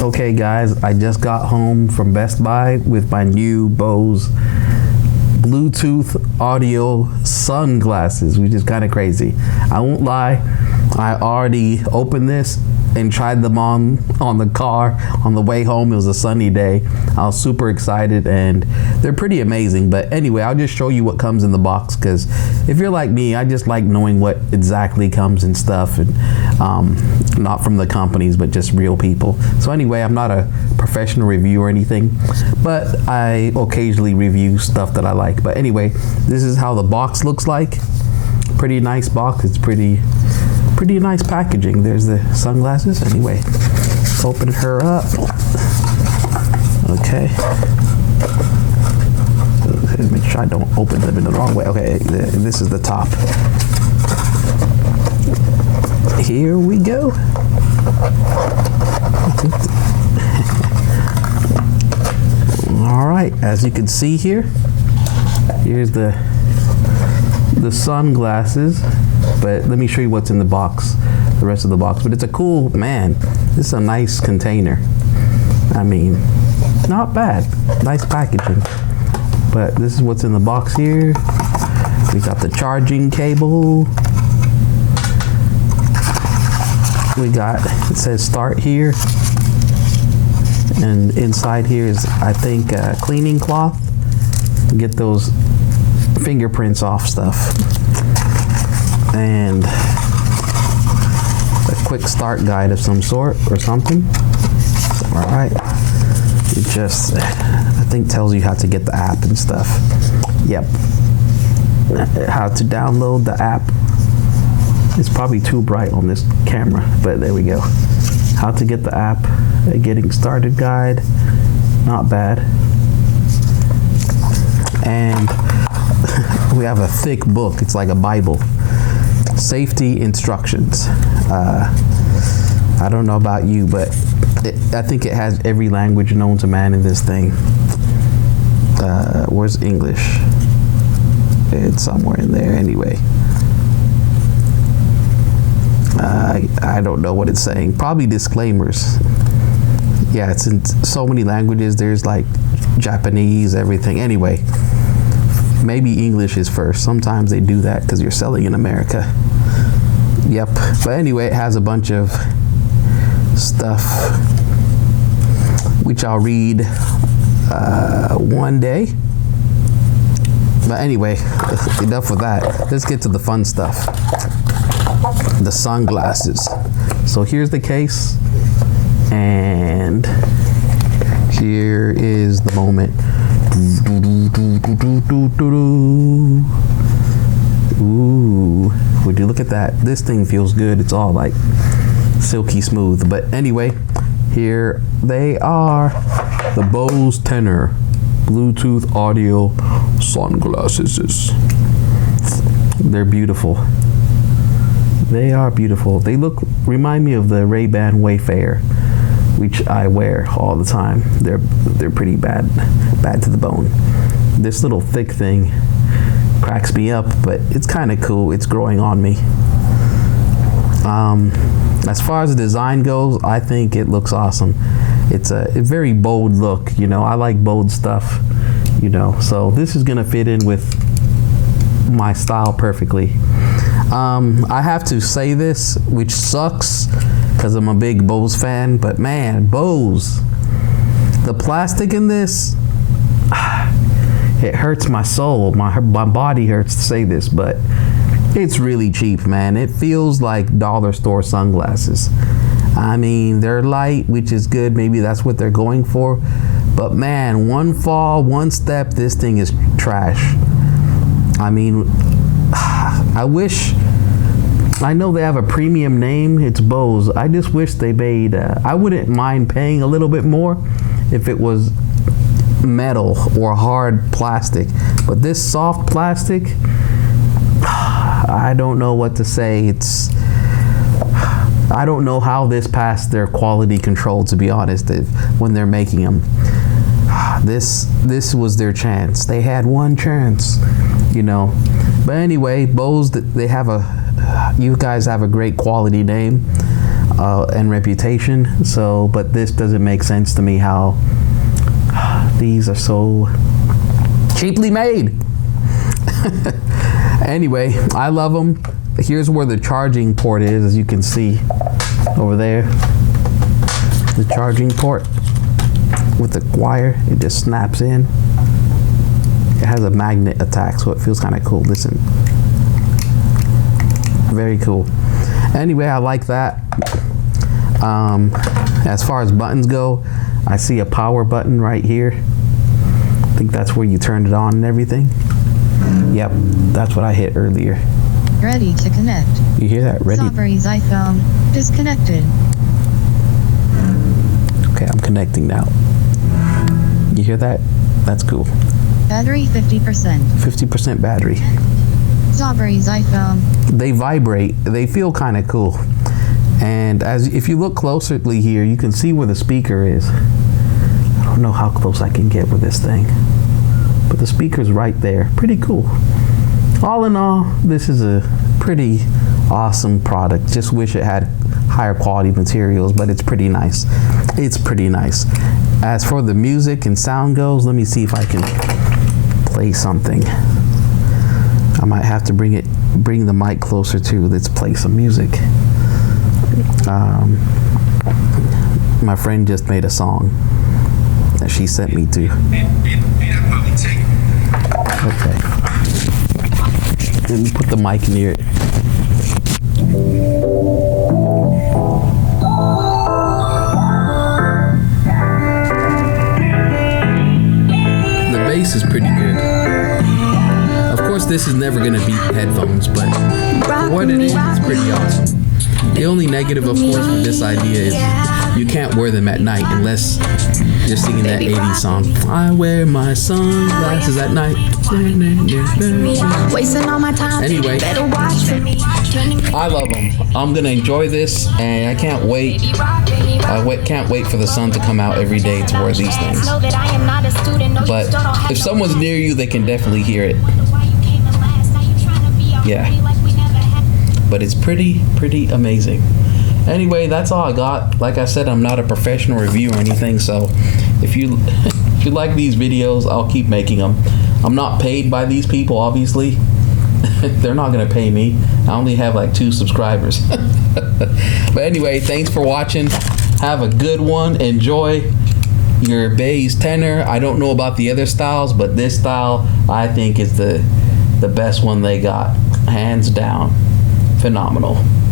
Okay guys, I just got home from Best Buy with my new Bose Bluetooth audio sunglasses, which is kind of crazy. I won't lie, I already opened this and tried them on the car on the way home. It was a sunny day. I was super excited and they're pretty amazing. But anyway, I'll just show you what comes in the box, because if you're like me, I just like knowing what exactly comes in stuff, and not from the companies but just real people. So anyway, I'm not a professional reviewer or anything, but I occasionally review stuff that I like. But anyway, this is how the box looks like. Pretty nice box. It's pretty nice packaging. There's the sunglasses. Anyway, open her up. Okay. Make sure I don't open them in the wrong way. Okay, this is the top. Here we go. All right, as you can see here, here's the sunglasses, but let me show you what's in the box, the rest of the box. But it's a cool, man, this is a nice container. I mean, not bad, nice packaging. But this is what's in the box here. We got the charging cable. We got, it says start here. And inside here is, I think, a cleaning cloth. Get those fingerprints off stuff. And a quick start guide of some sort or something. All right. It just, I think, tells you how to get the app and stuff. Yep. How to download the app. It's probably too bright on this camera, but there we go. How to get the app, a getting started guide. Not bad. And we have a thick book. It's like a Bible. Safety instructions. I don't know about you, but I think it has every language known to man in this thing. Where's English? It's somewhere in there anyway. I don't know what it's saying. Probably disclaimers. Yeah, it's in so many languages. There's like Japanese, everything. Anyway, maybe English is first. Sometimes they do that because you're selling in America. Yep. But anyway, it has a bunch of stuff which I'll read one day. But anyway, enough with that. Let's get to the fun stuff. The sunglasses. So here's the case, and here is the moment. Ooh, would you look at that? This thing feels good. It's all like silky smooth. But anyway, here they are, the Bose Tenor Bluetooth audio sunglasses. They're beautiful. They are beautiful. They remind me of the Ray-Ban Wayfarer, which I wear all the time. They're pretty bad to the bone. This little thick thing cracks me up, but it's kind of cool. It's growing on me. As far as the design goes, I think it looks awesome. It's a very bold look, you know. I like bold stuff, you know. So this is gonna fit in with my style perfectly. I have to say this, which sucks because I'm a big Bose fan, but man, Bose, the plastic in this, it hurts my soul. My body hurts to say this, but it's really cheap, man. It feels like dollar store sunglasses. I mean, they're light, which is good. Maybe that's what they're going for. But man, one fall, one step, this thing is trash. I mean, I know they have a premium name, it's Bose. I just wish they made, I wouldn't mind paying a little bit more if it was metal or hard plastic. But this soft plastic, I don't know what to say. I don't know how this passed their quality control, to be honest, when they're making them. This was their chance. They had one chance, you know. But anyway, Bose, you guys have a great quality name. and reputation. So, but this doesn't make sense to me how these are so cheaply made. Anyway, I love them. Here's where the charging port is, as you can see over there. The charging port with the wire, it just snaps in. It has a magnet attack, so it feels kind of cool. Listen, very cool. Anyway, I like that. As far as buttons go, I see a power button right here. I think that's where you turn it on and everything. Yep, that's what I hit earlier. Ready to connect. You hear that? Ready? Sabari's iPhone disconnected. Okay, I'm connecting now. You hear that? That's cool. Battery 50%. 50% battery. Sabari's iPhone. They vibrate. They feel kind of cool. And if you look closely here, you can see where the speaker is. I don't know how close I can get with this thing, but the speaker's right there. Pretty cool. All in all, this is a pretty awesome product. Just wish it had higher quality materials, but it's pretty nice. It's pretty nice. As for the music and sound goes, let me see if I can play something. I might have to bring the mic closer too. Let's play some music. My friend just made a song that she sent me to. Okay. Let me put the mic near it. The bass is pretty good. Of course, this is never going to beat headphones, but for what it is, it's pretty awesome. The only negative, of course, with this idea is you can't wear them at night unless you're singing that 80s song. I wear my sunglasses at night. Anyway, I love them. I'm gonna enjoy this, and I can't wait. Can't wait for the sun to come out every day to wear these things. But if someone's near you, they can definitely hear it. Yeah. But it's pretty amazing. Anyway, that's all I got. Like I said, I'm not a professional reviewer or anything, so if you like these videos, I'll keep making them. I'm not paid by these people, obviously. They're not gonna pay me. I only have like 2 subscribers. But anyway, thanks for watching. Have a good one. Enjoy your Bose Tenor. I don't know about the other styles, but this style I think is the best one they got, hands down. Phenomenal.